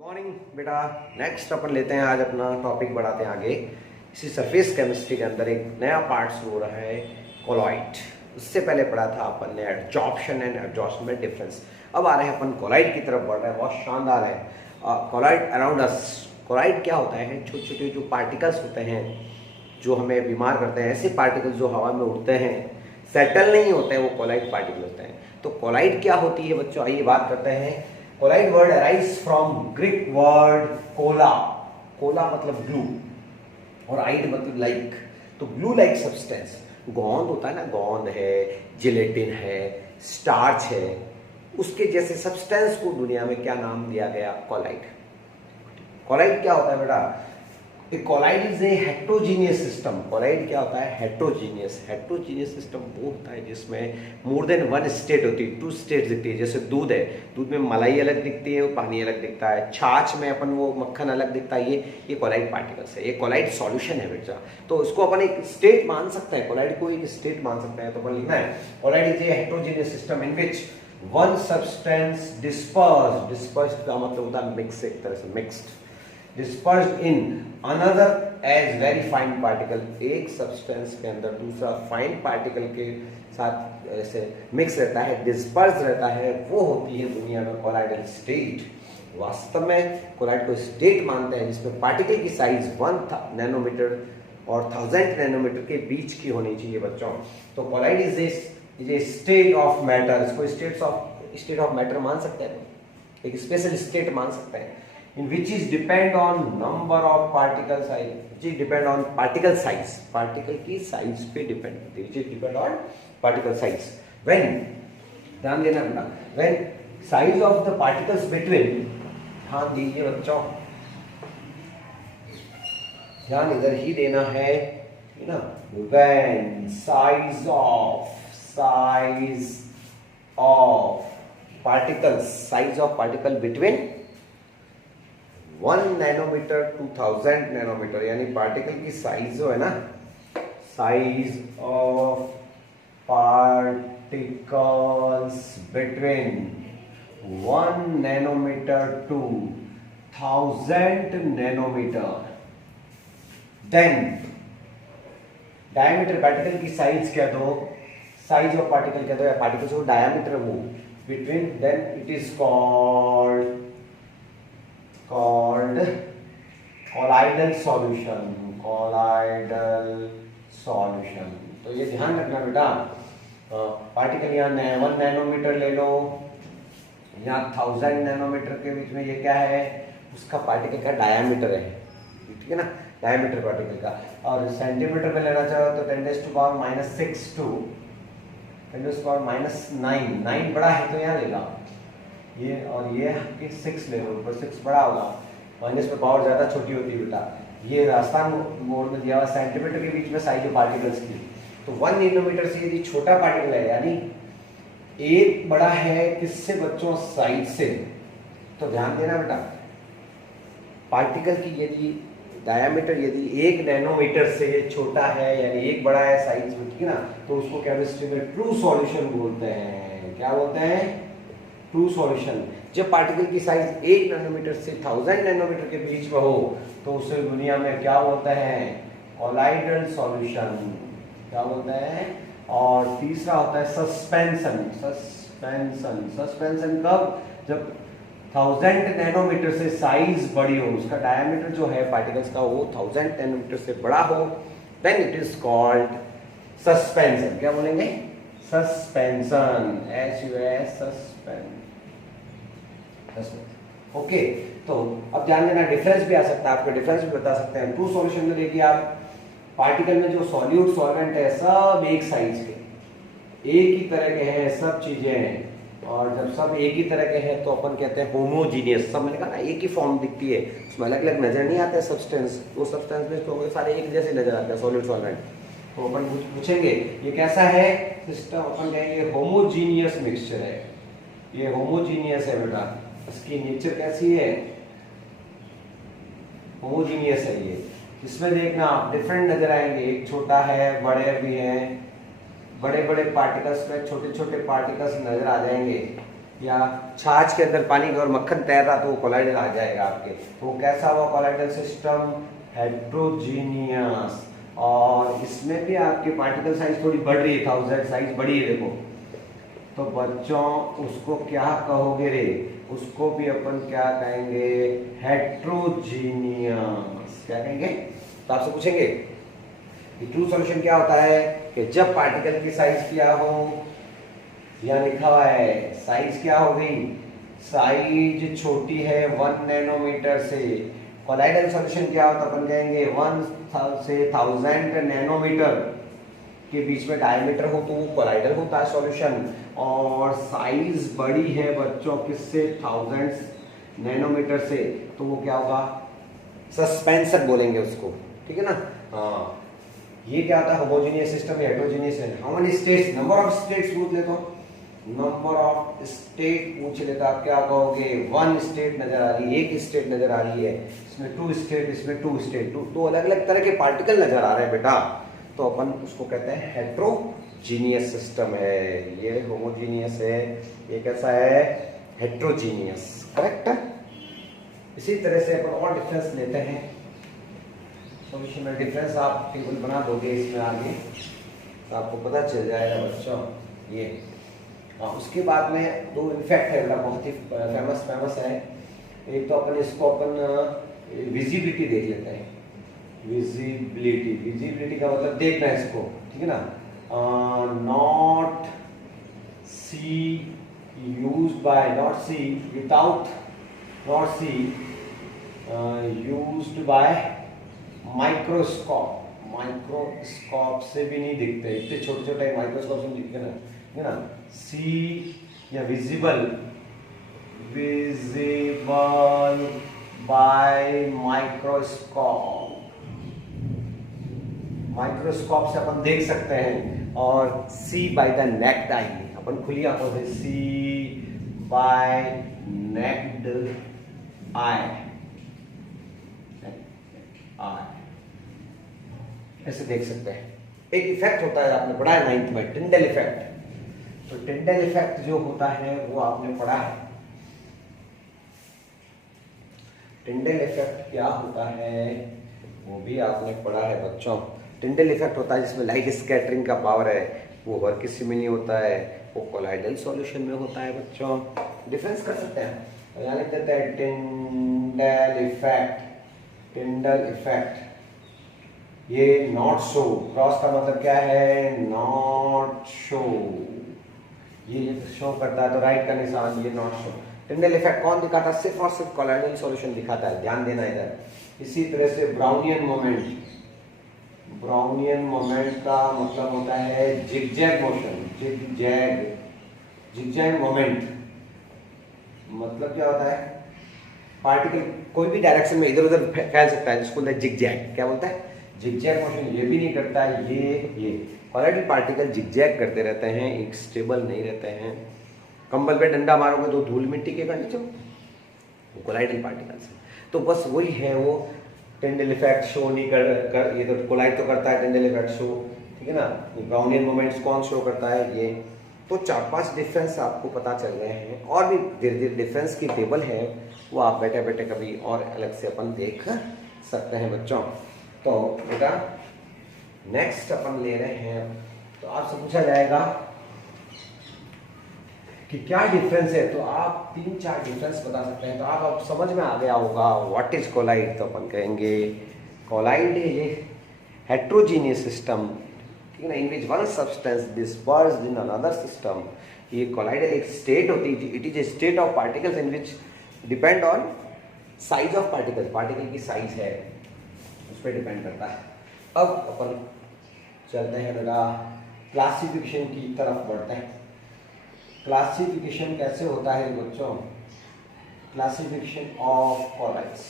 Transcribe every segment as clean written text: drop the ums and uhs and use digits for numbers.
Good morning बेटा। Next अपन लेते हैं, आज अपना टॉपिक बढ़ाते हैं आगे। इसी सरफेस केमिस्ट्री के अंदर एक नया पार्ट शुरू हो रहा है, कोलॉइड। उससे पहले पढ़ा था अपन ने एडजॉर्प्शन एंड एब्जॉर्प्शन में डिफरेंस। अब आ रहे हैं अपन कोलॉइड की तरफ बढ़ रहे हैं, बहुत शानदार है। Colloid around us. कोलॉइड क्या होता है? छोटे छोटे जो पार्टिकल्स होते हैं जो हमें बीमार करते हैं, ऐसे पार्टिकल्स जो हवा में उड़ते हैं, सेटल नहीं होते हैं, वो कोलॉइड पार्टिकल होते हैं। तो कोलॉइड क्या होती है बच्चों, आइए बात करते हैं। Colloid word arise from Greek word Cola. Cola मतलब ग्लू और आइड मतलब लाइक। तो ग्लू लाइक सब्सटेंस, गोंद होता है ना, गोंद है, जिलेटिन है, स्टार्च है, उसके जैसे सब्सटेंस को दुनिया में क्या नाम दिया गया? कोलॉइड। कोलॉइड क्या होता है बेटा? A colloid is a heterogeneous system. Colloid क्या होता है? हेट्रोजीनियस। हेट्रोजीनियस सिस्टम वो होता है जिसमें मोर देन वन स्टेट होती है, टू स्टेट दिखती है। जैसे दूध है, दूध में मलाई अलग दिखती है, पानी अलग दिखता है। छाछ में अपन वो मक्खन अलग दिखता है। ये कोलॉइड पार्टिकल्स है, ये कोलॉइड सॉल्यूशन है बेटा। तो इसको अपन एक स्टेट मान सकते हैं, कोलॉइड को एक स्टेट मान सकते हैं। तो अपन लिखना है colloid is a heterogeneous system in which one substance dispersed. Dispersed का मतलब होता है मिक्स, एक तरह से mixed. Dispersed in another as very fine particle. एक सब्सटेंस के अंदर दूसरा फाइन पार्टिकल के साथ ऐसे मिक्स रहता है, डिस्पर्स रहता है, वो होती है दुनिया में कोलॉइडल स्टेट। वास्तव में कोलॉइड को स्टेट मानते हैं जिसमें पार्टिकल की साइज 1 नैनोमीटर और 1000 नैनोमीटर के बीच की होनी चाहिए बच्चों। तो colloid is a state of matter. इसको स्टेट ऑफ मैटर मान सकते हैं, एक स्पेशल स्टेट मान सकते हैं, in which is depend on number of particle size, which is depend on particle size, particle की size पे depend करती है, which is depend on particle size. When, ध्यान देना बेटा, when size of the particles between, ध्यान दीजिए बच्चों, ध्यान इधर ही देना है ना। when size of particle between 1 nanometre to 1000 nanometre, यानी पार्टिकल की साइज जो है ना, size of particles between 1 nanometre to 1000 nanometre, then diameter, particle की साइज क्या दो, साइज ऑफ पार्टिकल क्या दो, या पार्टिकल जो डायमीटर वो between, then it is called colloidal solution, colloidal solution। तो ये ध्यान रखना बेटा, पार्टिकल यहाँ 1 नैनोमीटर ले लो, यहाँ 1000 नैनोमीटर के बीच में ये क्या है? उसका पार्टिकल का डायमीटर है, ठीक है ना, डायमीटर पार्टिकल का। और सेंटीमीटर में लेना चाहो तो 10⁻⁻6 टू 10⁻⁹ 9 बड़ा है तो यहाँ लेगा ये, और ये 6 ले लो, ऊपर 6 बड़ा होगा, माइनस में पावर ज्यादा छोटी होती है बेटा। ये रास्ता मोड में दिया हुआ सेंटीमीटर के बीच में साइज ऑफ पार्टिकल्स की। तो 1 नैनोमीटर से यदि छोटा पार्टिकल है, यानी एक बड़ा है किससे बच्चों? साइज से। तो ध्यान देना बेटा, पार्टिकल की यदि डायमीटर यदि 1 नैनोमीटर से छोटा है, यानी एक बड़ा है साइज में, ठीक है ना, तो उसको केमिस्ट्री में ट्रू सॉल्यूशन बोलते हैं। क्या बोलते हैं? True solution. जब पार्टिकल की साइज 1 नैनोमीटर से 1000 नैनोमीटर के बीच में हो तो उसे दुनिया में क्या बोलते हैं? Colloidal solution. क्या बोलते हैं? और तीसरा होता है सस्पेंशन। सस्पेंशन कब? जब 1000 नैनोमीटर से साइज बड़ी हो, उसका डायमीटर जो है पार्टिकल्स का वो 1000 नैनोमीटर से बड़ा हो, then it is called suspension. क्या बोलेंगे? Suspension, SUS, suspension. ओके, तो अब ध्यान देना, डिफरेंस भी आ सकता है, आपको डिफरेंस भी बता सकते हैं। ट्रू सॉल्यूशन में देखिए आप, पार्टिकल में जो सॉल्यूट सॉल्वेंट है सब एक साइज के, एक ही तरह के हैं, सब चीजें हैं। और जब सब एक ही तरह के हैं तो अपन कहते हैं होमोजीनियस। सब मैंने कहा ना, एक ही फॉर्म दिखती है, उसमें अलग अलग नजर नहीं आते सब्सटेंस। वो सब्सटेंस में तो सारे एक जैसे नजर आते हैं, सॉल्यूट सॉल्वेंट। तो अपन पूछेंगे ये कैसा है सिस्टम, अपन कहेंगे होमोजीनियस मिक्सचर है। ये होमोजीनियस है बेटा, इसकी नेचर कैसी है? होमोजीनियस है ये। इसमें देखना आप डिफरेंट नजर आएंगे, एक छोटा है, बड़े भी हैं, बड़े बड़े पार्टिकल्स में छोटे छोटे पार्टिकल्स नजर आ जाएंगे, या छाछ के अंदर पानी के और मक्खन तैर रहा तो वो कोलाइडल आ जाएगा आपके। तो कैसा हुआ कोलाइडल सिस्टम? हेट्रोजीनियस। और इसमें भी आपकी पार्टिकल साइज थोड़ी बढ़ रही है, 1000 साइज बढ़ी है देखो। तो बच्चों उसको क्या कहोगे रे? उसको भी अपन क्या कहेंगे? हेट्रोजीनियस। क्या कहेंगे? तो आपसे पूछेंगे कि ट्रू सॉल्यूशन क्या होता है कि जब पार्टिकल की साइज क्या हो, यहाँ लिखा हुआ है साइज क्या हो गई? साइज छोटी है 1 नैनोमीटर से। कोलाइडल सॉल्यूशन क्या होता है? अपन कहेंगे 1 से 1000 नैनोमीटर के बीच में डायमीटर हो तो वो कोलाइडल होता है सॉल्यूशन। और साइज बड़ी है बच्चों किससे? 1000 नैनोमीटर से, तो वो क्या होगा? सस्पेंशन बोलेंगे उसको, ठीक है ना। हाँ, ये क्या होता है? होमोजेनियस सिस्टम या हेटेरोजेनियस है। How many states? Number of states पूछ ले तो नंबर ऑफ स्टेट पूछ लेता, आप क्या कहोगे? 1 स्टेट नजर आ रही है, एक स्टेट नजर आ रही है, इसमें 2 स्टेट, इसमें 2 स्टेट, तो अलग अलग तरह के पार्टिकल नजर आ रहे हैं बेटा। तो अपन उसको कहते हैं हेट्रोजीनियस सिस्टम है। ये होमोजीनियस है, ये कैसा है? हेट्रोजीनियस। करेक्ट है। इसी तरह से अपन और डिफरेंस लेते हैं। सॉल्यूशन में डिफरेंस आप टेबल बना दोगे इसमें आगे तो आपको पता चल जाएगा बच्चों। ये उसके बाद में दो इफेक्ट है बेटा, बहुत ही फेमस है। एक तो अपन इसको अपन विजिबिलिटी देख लेते हैं। विजिबिलिटी का मतलब देखना है इसको, ठीक है ना। Not see used by, not see without, not see used by microscope. Microscope से भी नहीं दिखते, इतने छोटे छोटे माइक्रोस्कोप से दिखते ना, है ना। सी या विजिबल बाय माइक्रोस्कोप। माइक्रोस्कोप से अपन देख सकते हैं। और सी बाय द नेक्ड आई, अपन खुली आंखों से सी बाय नेक्ड आई, ऐसे देख सकते हैं। एक इफेक्ट होता है, आपने पढ़ा है 9th में, टिंडल इफेक्ट। तो टिंडल इफेक्ट जो होता है वो आपने पढ़ा है। टिंडल इफेक्ट क्या होता है वो भी आपने पढ़ा है बच्चों। टिंडल इफेक्ट होता है जिसमें लाइट स्कैटरिंग का पावर है, वो हर किसी में नहीं होता है, वो कोलाइडल सॉल्यूशन में होता है बच्चों। डिफरेंस कर सकते हैं, यहाँ लिख देते हैं टिंडल इफेक्ट। टिंडल इफेक्ट ये नॉट शो, क्रॉस का मतलब क्या है? Not show. ये शो करता है तो राइट का निशान, ये नॉट शो। टिंडल इफेक्ट कौन दिखाता है? सिर्फ और सिर्फ कोलाइडल सॉल्यूशन दिखाता है, ध्यान देना इधर। इसी तरह से ब्राउनियन मोमेंट, ब्राउनियन मोमेंट का मतलब होता है जिगजैग मोशन। जिगजैग मोमेंट मतलब क्या होता है? पार्टिकल कोई भी डायरेक्शन में इधर उधर फैल सकता है, जिसको बोलते हैं जिगजैग। क्या बोलता है? Zigzag motion. ये भी नहीं करता है, ये कोलाइडल पार्टिकल जिगजैग करते रहते हैं, एक स्टेबल नहीं रहते हैं। कंबल पे डंडा मारोगे तो धूल मिट्टी के कण जो कोलाइडल पार्टिकल्स। तो बस वही है, वो टिंडल इफेक्ट शो नहीं कर ये तो कोलाइड तो करता है टिंडल इफेक्ट शो, ठीक है ना। ब्राउनियन मोमेंट्स कौन शो करता है? ये। तो 4-5 डिफरेंस आपको पता चल गए हैं, और भी धीरे धीरे डिफरेंस की टेबल है, वो आप बैठे बैठे कभी और अलग से अपन देख सकते हैं बच्चों। तो बेटा नेक्स्ट अपन ले रहे हैं, तो आपसे पूछा जाएगा कि क्या डिफरेंस है, तो आप 3-4 डिफरेंस बता सकते हैं। तो आप अब समझ में आ गया होगा व्हाट इज कोलाइड। तो अपन कहेंगे कोलाइड ये हेट्रोजीनियस सिस्टम, ठीक है ना, in which one substance dispersed in another system. ये कोलाइडल एक स्टेट होती है, it is a state of particles in which depend on size of particle. Particle की साइज है उस पर डिपेंड करता है। अब अपन चलते हैं बेटा क्लासिफिकेशन की तरफ बढ़ते हैं। क्लासिफिकेशन कैसे होता है बच्चों? क्लासिफिकेशन ऑफ कोलाइड्स,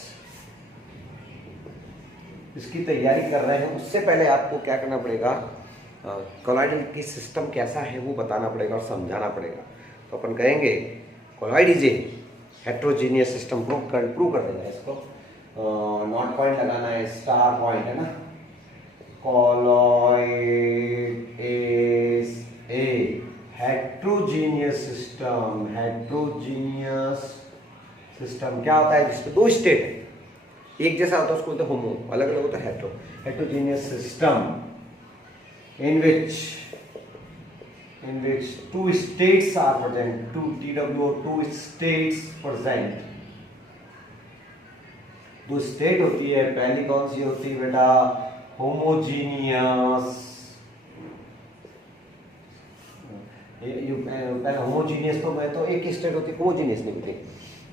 इसकी तैयारी कर रहे हैं। उससे पहले आपको क्या करना पड़ेगा? कोलाइडल की सिस्टम कैसा है वो बताना पड़ेगा और समझाना पड़ेगा। तो अपन कहेंगे colloid is a heterogeneous system. Prove कर देना इसको, नॉट पॉइंट लगाना है, स्टार पॉइंट है ना। Colloid is a heterogeneous system, heterogeneous system क्या होता है जिसमें दो स्टेट है, एक जैसा होता है उसको बोलते हैं होमो, अलग अलग होता है hetero. Heterogeneous system in which two states are present, two states present। दो स्टेट होती है, पहली कौन सी होती है बेटा, होमोजीनियस। पहले होमोजीनियस तो मैं तो एक स्टेट होती है, होमोजीनियस नहीं होती।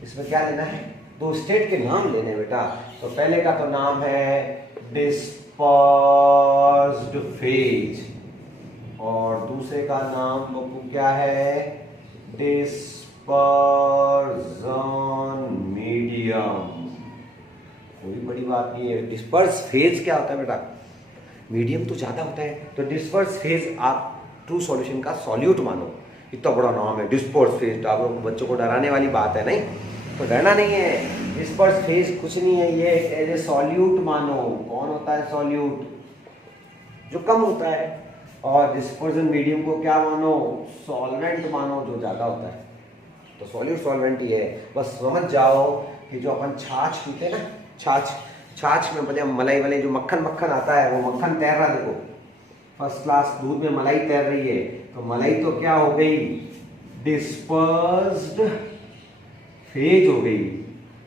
इसमें क्या लेना है, दो स्टेट के नाम लेने हैं बेटा। तो पहले का तो नाम है डिस्पर्स्ड फेज और दूसरे का नाम बब्बू क्या है, डिस्पर्जन मीडियम। कोई बड़ी बात नहीं है। डिस्पर्स फेज क्या होता है बेटा, मीडियम तो ज्यादा होता है, तो डिस्पर्स फेज आप ट्रू सॉल्यूशन का सॉल्यूट मानो। इतना बड़ा नाम है डिस्पर्स फेज, आप लोग बच्चों को डराने वाली बात है नहीं, तो डरना नहीं है। डिस्पर्स फेज कुछ नहीं है, ये एज ए सॉल्यूट मानो। कौन होता है सॉल्यूट, जो कम होता है, और डिस्पर्जन मीडियम को क्या मानो, सॉल्वेंट मानो, जो ज्यादा होता है। तो सॉल्यूट सॉल्वेंट ही है। बस समझ जाओ कि जो अपन छाछ पीते हैं ना, छाछ में बढ़िया मलाई वाले जो मक्खन आता है, वो मक्खन तैर रहा, देखो फर्स्ट क्लास दूध में मलाई तैर रही है, तो मलाई तो क्या हो गई, डिस्पर्स्ड फेज हो गई।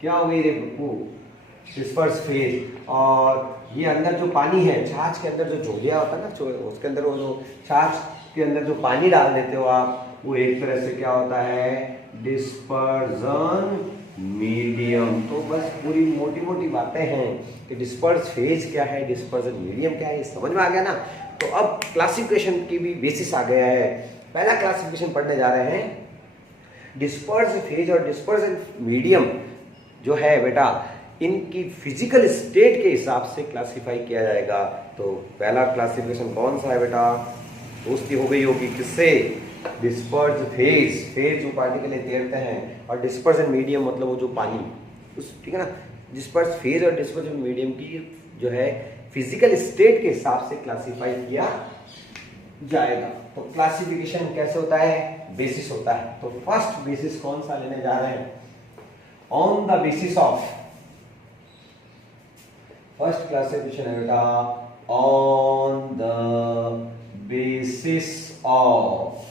क्या हो गई देखो, डिस्पर्स फेज। और ये अंदर जो पानी है, छाछ के अंदर जो झोलिया होता है ना, उसके अंदर वो जो छाछ के अंदर जो पानी डाल देते हो आप, वो एक तरह से क्या होता है, डिस्पर्जन मीडियम। तो बस पूरी मोटी मोटी बातें हैं कि डिस्पर्स फेज क्या है, डिस्पर्जन मीडियम क्या है, ये समझ में आ गया ना। तो अब क्लासिफिकेशन की भी बेसिस आ गया है। पहला क्लासिफिकेशन पढ़ने जा रहे हैं, डिस्पर्स फेज और डिस्पर्जन मीडियम जो है बेटा, इनकी फिजिकल स्टेट के हिसाब से क्लासिफाई किया जाएगा। तो पहला क्लासिफिकेशन कौन सा है बेटा, दोस्ती हो गई होगी किससे, डिस्पर्स फेज, फेज जो पार्टिकल तैरते हैं, और डिस्पर्जन मीडियम मतलब वो जो पानी उस, ठीक है ना। डिस्पर्स फेज और डिस्पर्जन मीडियम की जो है फिजिकल स्टेट के हिसाब से क्लासिफाई किया जाएगा। तो क्लासिफिकेशन कैसे होता है, बेसिस होता है। तो फर्स्ट बेसिस कौन सा लेने जा रहे हैं, on the basis of, first classification है बेटा on the basis of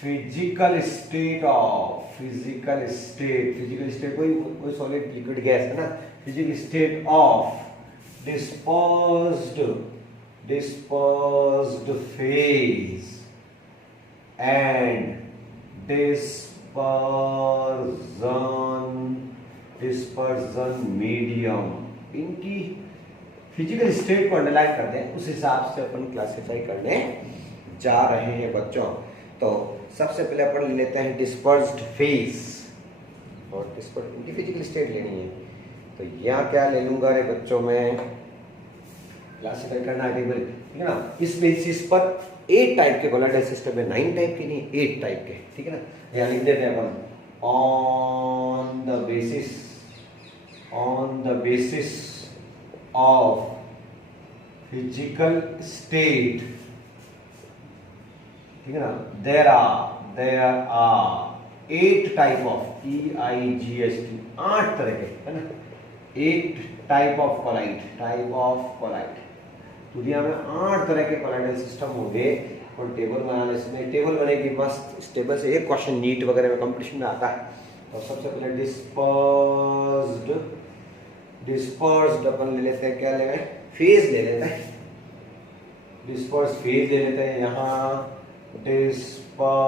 physical state of, physical state कोई सॉलिड लिक्विड गैस है ना, physical state of dispersed phase and dispersion medium, इनकी फिजिकल स्टेट को अंडरलाइन करते हैं, उस हिसाब से अपन क्लासिफाई करने जा रहे हैं बच्चों। तो सबसे पहले अपन लेते हैं डिस्पर्स्ड फेज, और डिस्पर्स्ड इनकी फिजिकल स्टेट लेनी है। तो यहाँ क्या ले लूंगा रे बच्चों में, क्लासिफाई करना है टेबल, ठीक है ना। इस बेसिस पर 8 टाइप के कोलाइडल सिस्टम है, 9 टाइप के नहीं, 8 टाइप के, ठीक है ना। यहाँ लिख देते हैं अपन, on the basis of physical state, ठीक है ना, there are 8 type of, EIGHT, 8 तरह के, है ना, 8 टाइप ऑफ कोलाइड। दुनिया में 8 तरह के कोलाइडल सिस्टम होंगे। और टेबल बनाने से टेबल बनेगी मस्त, इस टेबल से एक क्वेश्चन नीट वगैरह में कंपटीशन में आता है। और सबसे पहले डिस्पर्स्ड अपन ले लेते हैं, क्या ले लें, फेज ले लेते हैं, डिस्पर्स फेज ले लेते हैं। यहाँ डिस्पर्जन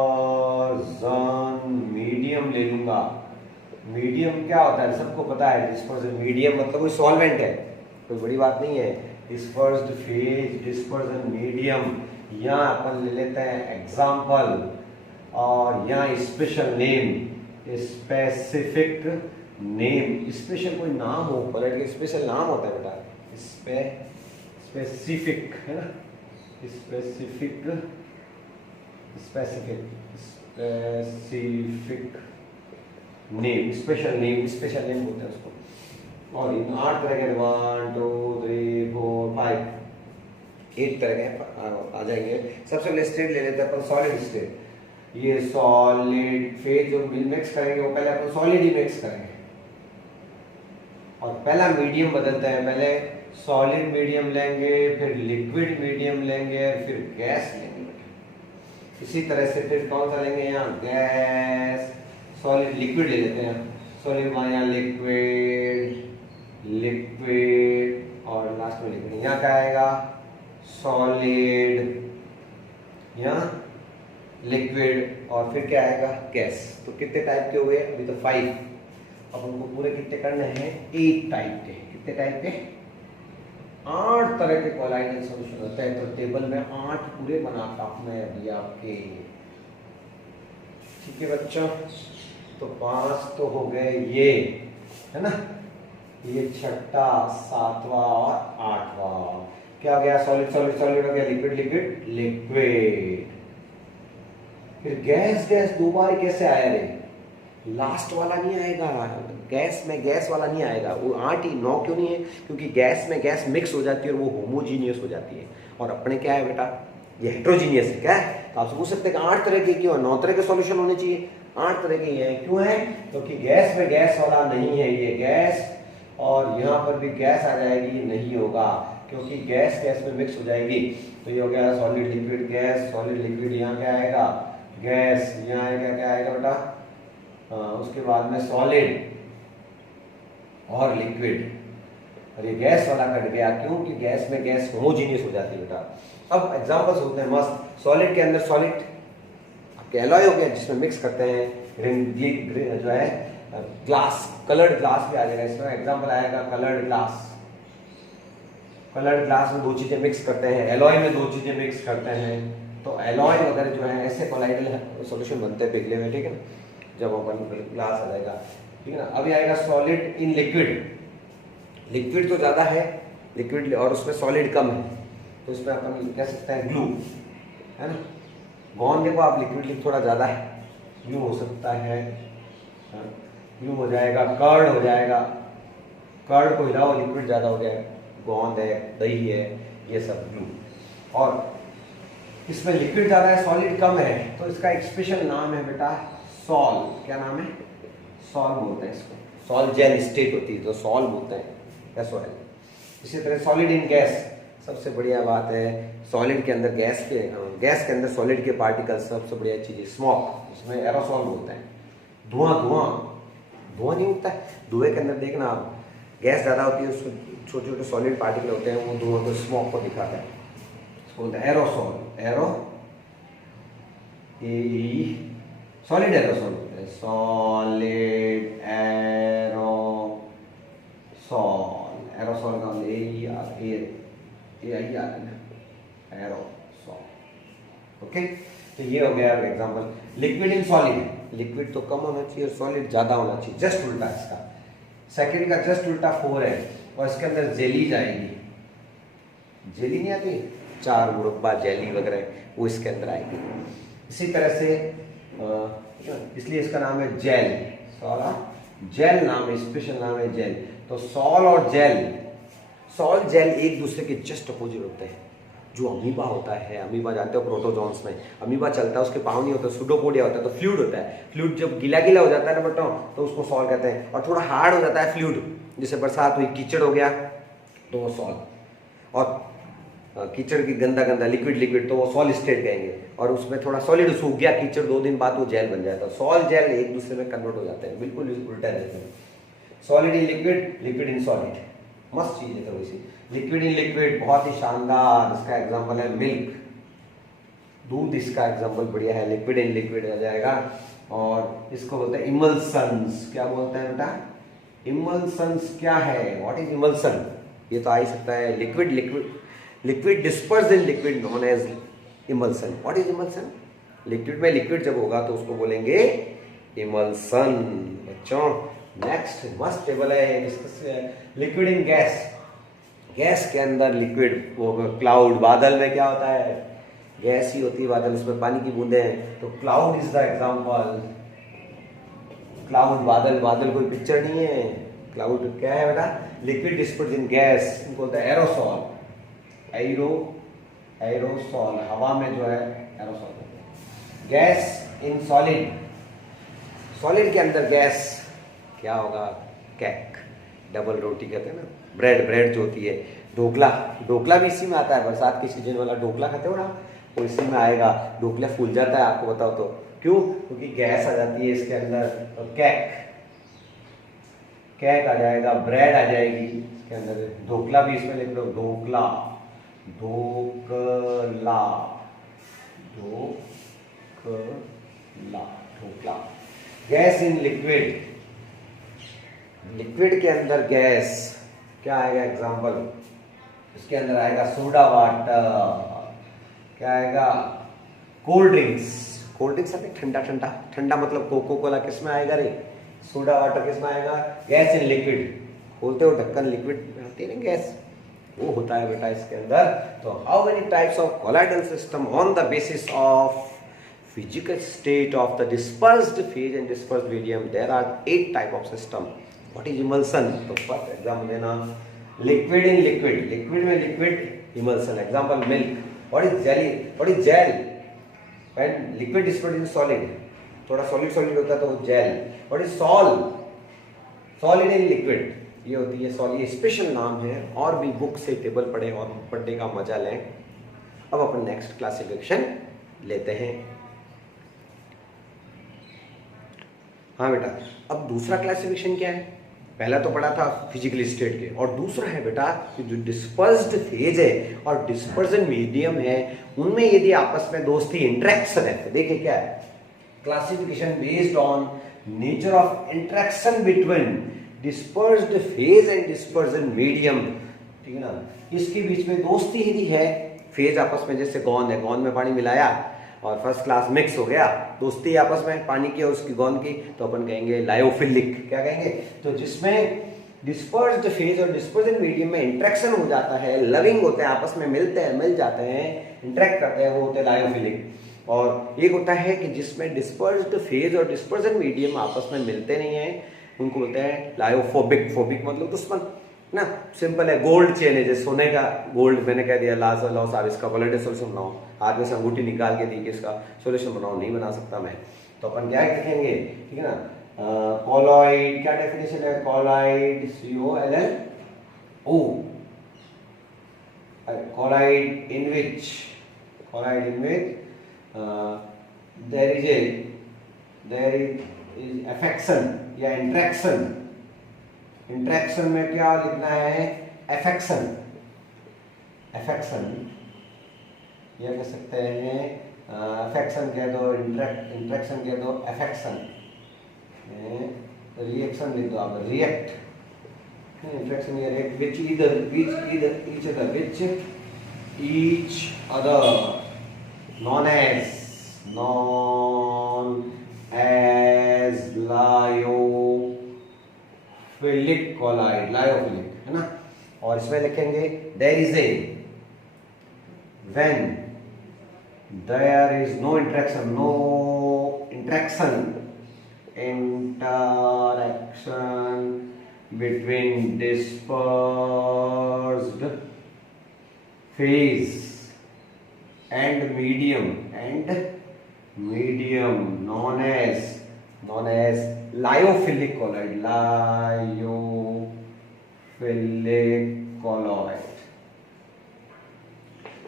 मीडियम ले लूंगा। मीडियम क्या होता है सबको पता है, डिस्पर्जन मीडियम मतलब कोई सॉल्वेंट है, कोई बड़ी बात नहीं है। डिस्पर्स्ड फेज, डिस्पर्जन मीडियम, यहाँ अपन ले लेते हैं एग्जाम्पल, और यहाँ special name, specific name, special कोई नाम हो, पलट के स्पेशल नाम होता है बेटा, स्पेसिफिक है ना, स्पेसिफिक नेम, स्पेशल नेम बोलते हैं उसको। और इन 8 तरह के 1 2 3 4 5 एक तरह के आ जाएंगे। सबसे पहले स्टेट ले लेते हैं अपन सॉलिड स्टेट। ये सॉलिड फेज जो मिक्स करेंगे वो पहले अपन सॉलिड ही मिक्स करेंगे, और पहला मीडियम बदलते हैं, पहले सॉलिड मीडियम लेंगे, फिर लिक्विड मीडियम लेंगे, फिर गैस लेंगे। इसी तरह से फिर कौन सा लेंगे, यहाँ गैस, सॉलिड, लिक्विड ले लेते हैं, सॉलिड यहाँ लिक्विड, लिक्विड और लास्ट में लिक्विड। यहाँ क्या आएगा, सॉलिड, यहाँ लिक्विड और फिर क्या आएगा, गैस। तो कितने टाइप के हुए, अभी तो 5। अब उनको पूरे कितने करने हैं, 8 टाइप के। कितने टाइप के, 8 तरह के कोलाइडल सॉल्यूशन होते हैं। तो टेबल में 8 पूरे बनाता हूं मैं अभी आपके, ठीक है बच्चों। तो 5 तो हो गए ये, है ना, ये 6ठा, 7वां और 8वां। क्या हो गया, सॉलिड सॉलिड सॉलिड हो गया, लिक्विड लिक्विड लिक्विड। फिर गैस गैस 2 बार कैसे आया रे, लास्ट वाला नहीं आएगा, गैस में गैस वाला नहीं आएगा। वो 8 ही 9 क्यों नहीं है, क्योंकि गैस में गैस मिक्स हो जाती है और वो होमोजीनियस हो जाती है। और अपने क्या है बेटा, ये हेट्रोजीनियस है। क्या है, तो आपसे पूछ सकते हैं कि 8 तरह के क्यों, 9 तरह के सॉल्यूशन होने चाहिए, 8 तरह के हैं। क्यों है, क्योंकि गैस में गैस वाला नहीं है ये गैस, और यहाँ पर भी गैस आ जाएगी, ये नहीं होगा क्योंकि गैस गैस में मिक्स हो जाएगी। तो ये हो गया solid liquid gas, solid liquid, यहाँ क्या आएगा, गैस, यहाँ आएगा क्या आएगा बेटा, उसके बाद में सॉलिड और लिक्विड। और ये गैस वाला कट गया, क्यों कि गैस में गैस होमोजीनियस हो जाती है बेटा। अब एग्जांपल्स होते हैं मस्त। सॉलिड के अंदर सॉलिड आपके एलॉय हो गया जिसमें मिक्स करते हैं, जो है ग्लास, कलर्ड ग्लास भी आ जाएगा इसमें। एग्जांपल आएगा कलर्ड ग्लास। कलर्ड ग्लास में 2 चीजें मिक्स करते हैं, एलॉय में 2 चीजें मिक्स करते हैं। तो एलॉय वगैरह जो है ऐसे कोलाइडल सॉल्यूशन बनते हैं पिघले में, ठीक है ना, जब अपन ग्लास आ जाएगा, ठीक है ना। अभी आएगा सॉलिड इन लिक्विड। लिक्विड तो ज्यादा है, लिक्विड और उसमें सॉलिड कम है, तो इसमें अपन कह सकते हैं ग्लू, है ना। गॉन देखो आप, लिक्विड थोड़ा ज्यादा है, ग्लू हो सकता है, ग्लू हो जाएगा, कर्ड हो जाएगा, कर्ड को हिलाओ लिक्विड ज्यादा हो गया, गोंद है, दही है, ये सब ग्लू। और इसमें लिक्विड ज्यादा है, सॉलिड कम है, तो इसका एक स्पेशल नाम है बेटा सॉल। क्या नाम है, सॉल बोलते हैं इसको। सॉल जेल स्टेट होती है तो सॉल बोलते हैं, या सॉल। इसी तरह सॉलिड इन गैस, सबसे बढ़िया बात है सॉलिड के अंदर गैस के अंदर सॉलिड के पार्टिकल्स, सबसे बढ़िया चीज है स्मोक, इसमें एरोसॉल बोलते हैं। धुआं धुआं धुआं नहीं उठता है, धुएं के अंदर देखना आप, गैस ज्यादा होती है, उसमें छोटे छोटे सॉलिड पार्टिकल होते हैं, वो धुआं को स्मोक को दिखाता है, बोलते हैं एरोसॉल। एरो सॉलिड एरोसॉल होते हैं, सॉलिड एरोसॉल। एरोसॉल का एरोसॉल, ओके। तो ये हो गया example. Liquid in solid, liquid तो कम होना चाहिए और सॉलिड ज्यादा होना चाहिए, जस्ट उल्टा इसका। सेकंड का जस्ट उल्टा 4 है, और इसके अंदर जेली जाएगी, जेली नहीं आती, 4 मुरब्बा जेली वगैरह, वो इसके अंदर आएगी। इसी तरह से इसलिए इसका नाम है जेल, जेल नाम है, स्पेशल नाम है जेल। तो सॉल और जेल, सॉल जेल एक दूसरे के जस्ट अपोजिट होते हैं। जो अमीबा होता है, अमीबा जानते हो प्रोटोजोन्स में अमीबा चलता है, उसके पाँव नहीं होता, सुडोपोडिया होता है, तो फ्लूइड होता है। फ्लूइड जब गीला गीला हो जाता है ना बट्टों, तो उसको सॉल कहते हैं। और थोड़ा हार्ड हो जाता है फ्लूइड, जैसे बरसात हुई, कीचड़ हो गया तो वो सॉल, और कीचड़ की गंदा गंदा लिक्विड लिक्विड तो वो सॉल स्टेट कहेंगे। और उसमें थोड़ा सॉलिड सूख गया कीचड़, 2 दिन बाद वो जेल बन जाता है। सॉल जेल एक दूसरे में कन्वर्ट हो जाते हैं, बिल्कुल उल्टा रहते हैं। Solid in liquid, liquid in solid, मस्त चीज है। थोड़ी सी लिक्विड इन लिक्विड बहुत ही शानदार, इसका एग्जांपल है मिल्क, दूध, इसका एग्जांपल बढ़िया है, लिक्विड इन लिक्विड आ जाएगा। और इसको बोलते हैं इमल्सन्स। क्या बोलते हैं बेटा, इमल्सन्स क्या है, व्हाट इज इमल्सन, ये तो आ ही सकता है। Liquid liquid liquid disperse in liquid known as emulsion. What is emulsion, liquid में लिक्विड जब होगा तो उसको बोलेंगे इमल्सन। बच्चों नेक्स्ट मस्त टेबल है, लिक्विड इन गैस। गैस के अंदर लिक्विड होगा, क्लाउड, बादल में क्या होता है, गैस ही होती है बादल, उसमें पानी की बूंदे हैं, तो cloud is the example. Cloud, बादल, बादल कोई पिक्चर नहीं है, क्लाउड क्या है बेटा, लिक्विड डिस्पर्स इन गैस, बोलते हैं एरोसॉल, एरोसॉल, हवा में जो है एरोसॉल कहते हैं। गैस इन सॉलिड, सॉलिड के अंदर गैस क्या होगा? केक, डबल रोटी कहते हैं ना, ब्रेड, ब्रेड जो होती है, ढोकला, ढोकला भी इसी में आता है। बरसात के सीजन वाला ढोकला खाते हो ना, वो इसी में आएगा। ढोकला फूल जाता है, आपको बताओ तो क्यों? क्योंकि गैस आ जाती है इसके अंदर। तो केक, केक आ जाएगा, ब्रेड आ जाएगी इसके अंदर। ढोकला भी इसमें लिख लो, dhokla, dhokla, dhokla, dhokla. Gas in liquid, liquid के अंदर गैस क्या आएगा? एग्जांपल, इसके अंदर आएगा सोडा वाटर, क्या आएगा? कोल्ड ड्रिंक्स, कोल्ड ड्रिंक्स आते ठंडा ठंडा, ठंडा मतलब कोको कोला किस में आएगा रे? सोडा वाटर किस में आएगा? गैस इन लिक्विड, बोलते हो ढक्कन लिक्विड में होती है ना गैस, वो होता है बेटा इसके अंदर। तो how many types of colloidal system on the basis of physical state of the dispersed phase and dispersed medium? There are 8 type of system. What is emulsion? तो फर्स्ट एग्जाम्पल देना, लिक्विड इन लिक्विड, लिक्विड में liquid emulsion. Example milk. What is jelly? What is gel? When liquid dispersed in solid, थोड़ा solid solid होता है तो वो gel. What is sol? Solid in liquid, ये होती है सॉल। ये स्पेशल नाम है, और भी बुक से टेबल पढ़े और पढ़ने का मजा लें। अब अपन नेक्स्ट क्लासिफिकेशन लेते हैं। हाँ बेटा, अब दूसरा क्लासिफिकेशन क्या है? पहला तो पढ़ा था फिजिकल स्टेट के, और दूसरा है बेटा कि जो डिस्पर्स्ड फेज है और डिस्पर्जन मीडियम है, उनमें यदि आपस में दोस्ती इंटरेक्शन है तो देखिए क्या है? Classification based on nature of interaction between dispersed phase and dispersion medium, ठीक है ना। इसके बीच में दोस्ती यदि है, फेज आपस में, जैसे गोंद है, गोंद में पानी मिलाया और फर्स्ट क्लास मिक्स हो गया, दोस्ती आपस में पानी की और उसकी गोंद की, तो अपन कहेंगे लायोफिलिक। क्या कहेंगे? तो जिसमें डिस्पर्स्ड फेज और डिस्पर्जन मीडियम में इंटरेक्शन हो जाता है, लविंग होते हैं, आपस में मिलते हैं, मिल जाते हैं, इंटरेक्ट करते हैं, वो होते हैं लायोफिलिक। और एक होता है कि जिसमें डिस्पर्स्ड फेज और डिस्पर्जन मीडियम आपस में मिलते नहीं है, उनको बोलते हैं लायोफोबिक। फोबिक मतलब दुश्मन ना, सिंपल है। गोल्ड चेन है, जैसे सोने का गोल्ड, मैंने कह दिया लाओ साहब इसका कोलाइडल सोल्यूशन बनाओ, हाथ में से अंगूठी निकाल के दी कि इसका सोल्यूशन बनाओ, नहीं बना सकता मैं। तो अपन क्या लिखेंगे, ठीक है ना? कोलॉइड, क्या डेफिनेशन है? Colloid, COLLO, colloid in which, colloid in which there is affection या इंट्रैक्शन। इंट्रैक्शन में क्या लिखना है? अफेक्शन, अफेक्शन ये कह सकते हैं, अफेक्शन कह दो, इंट्रैक्शन कह दो, अफेक्शन, रिएक्शन लिख दो आप, रिएक्ट, इंट्रैक्शन या react, which each other, known as lyophilic colloid, lyophilic है ना। और इसमें लिखेंगे there is a, when there is no interaction between dispersed phase and medium known as lyophilic colloid,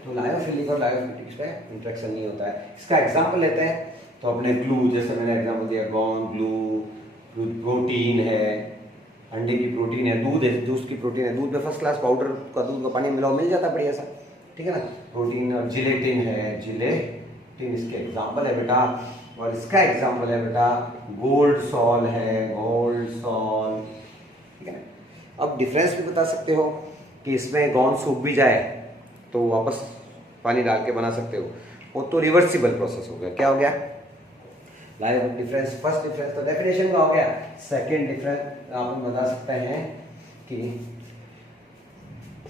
तो लायोफिलिक और लायोफिलिक में इंटरेक्शन नहीं होता है। इसका एग्जांपल लेते हैं तो अपने ग्लू, जैसे मैंने एग्जांपल दिया, गोंद, ग्लू, प्रोटीन है, अंडे की प्रोटीन है, दूध है, दूध की प्रोटीन है, दूध में फर्स्ट क्लास पाउडर का दूध का पानी मिलाओ, मिल जाता बढ़िया सा, ठीक है ना, प्रोटीन। और जिलेटिन है, जिलेटिन इसके एग्जाम्पल है बेटा। और इसका एग्जाम्पल है बेटा गोल्ड सॉल है, गोल्ड सॉल, ठीक है। अब डिफरेंस भी बता सकते हो कि इसमें गोंद सूख भी जाए तो वापस पानी डाल के बना सकते हो, वो तो रिवर्सिबल प्रोसेस हो गया। क्या हो गया? डिफरेंस, फर्स्ट डिफरेंस तो डेफिनेशन का हो गया। सेकंड डिफरेंस आप बता सकते हैं कि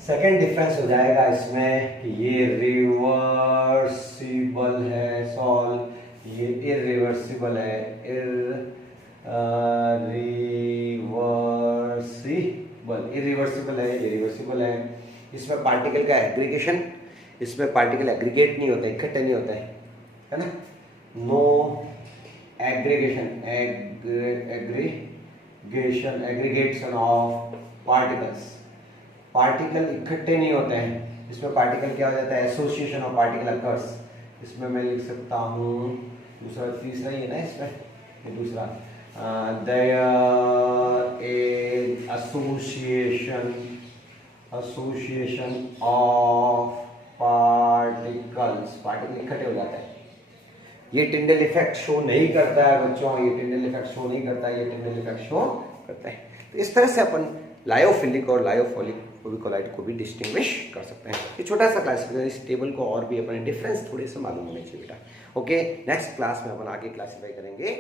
सेकंड डिफरेंस हो जाएगा इसमें कि ये रिवर्सिबल है सॉल, ये इरिवर्सिबल है, इरिवर्सिबल है, ये रिवर्सिबल है। इसमें पार्टिकल का एग्रीगेशन इसमें पार्टिकल एग्रीगेट नहीं होते, इकट्ठे नहीं होते हैं, है ना। No aggregation, aggregation of particles, particle इकट्ठे नहीं होते हैं। इसमें पार्टिकल क्या हो जाता है, एसोसिएशन ऑफ पार्टिकल अकर्स। इसमें मैं लिख सकता हूँ दूसरा, तीसरा ही है ना इसमें, ये दूसरा, there is association of particles, particle इकट्ठे हो जाते हैं। ये टिंडल इफेक्ट शो नहीं करता है बच्चों, ये टिंडल इफेक्ट शो नहीं करता है, ये टिंडल इफेक्ट शो करता है। तो इस तरह से अपन लायोफिलिक और लायोफोलिक कोलाइट को भी डिस्टिंग्विश कर सकते हैं। ये छोटा सा क्लासिफिकेशन, इस टेबल को और भी अपने डिफरेंस थोड़े से मालूम होने चाहिए बेटा। ओके, नेक्स्ट क्लास में अपन आगे क्लासीफाई करेंगे